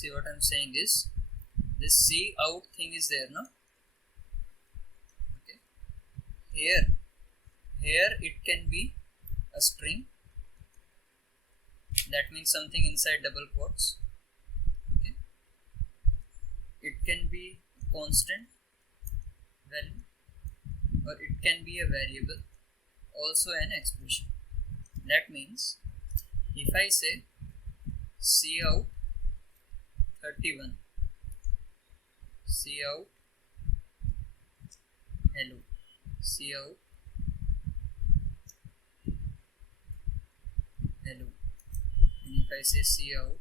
see what I'm saying is this cout thing is there, no? Okay. Here it can be a string, that means something inside double quotes. Okay. It can be constant value, or it can be a variable, also an expression. That means if I say cout 31, cout hello, cout hello, and if I say cout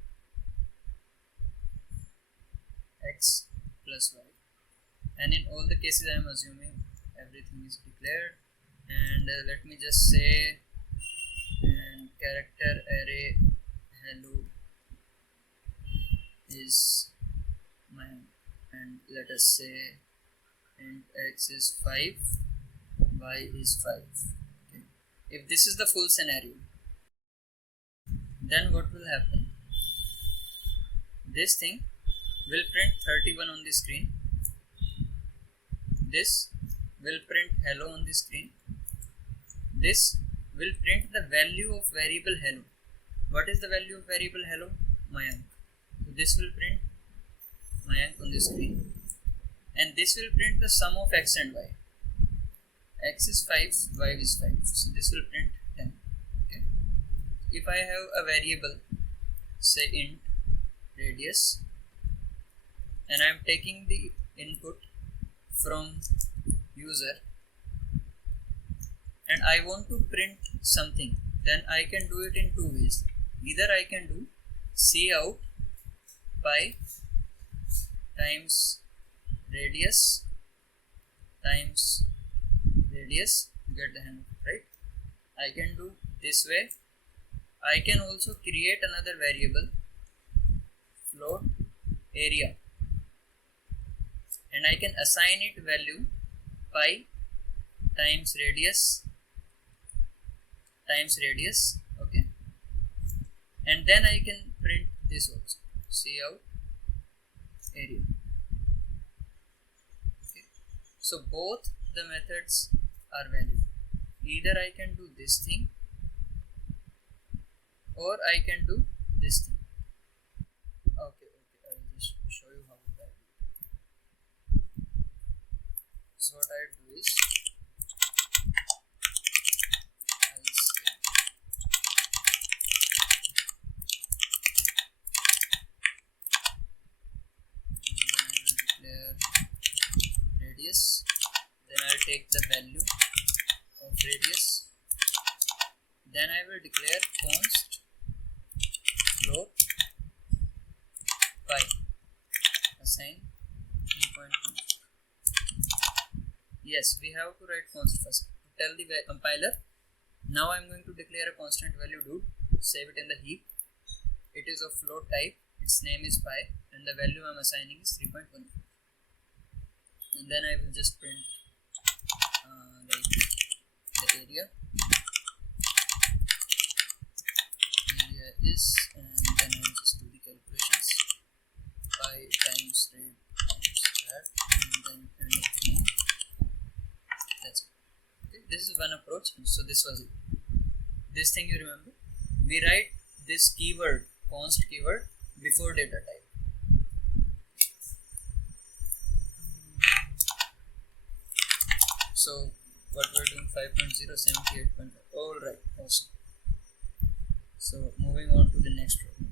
x plus y, and in all the cases I am assuming everything is declared, and let me just say and character array hello is mine, and let us say int x is 5, y is 5. Okay. If this is the full scenario, then what will happen? This thing will print 31 on the screen, this will print hello on the screen, this will print the value of variable hello. What is the value of variable hello? Mayank. So this will print Mayank on the screen, and this will print the sum of x and y. X is 5, y is 5, so this will print 10. Okay. If I have a variable, say int radius, and I am taking the input from user, and I want to print something, then I can do it in two ways. Either I can do cout pi times radius to get the hang of it, right? I can do this way. I can also create another variable, float area, and I can assign it value pi times radius, okay, and then I can print this also, cout area. Okay. So both the methods are valid. Either I can do this thing, or I can do this thing. Okay, I'll just show you how to do it. So what I do is, I'll say radius, then I will take the value of radius, then I will declare const float pi, assign 3.1. Yes, we have to write const first to tell the compiler. Now I am going to declare a constant value, dude, save it in the heap. It is of float type, its name is pi, and the value I am assigning is 3.1. And then I will just print like the area is, and then I will just do the calculations, pi times rad times that, and then end of the line. That's it. Okay, this is one approach. So this was it. This thing you remember, we write this keyword, const keyword, before data type. So what we're doing, 5.0, 78.5. Alright, awesome. So moving on to the next problem.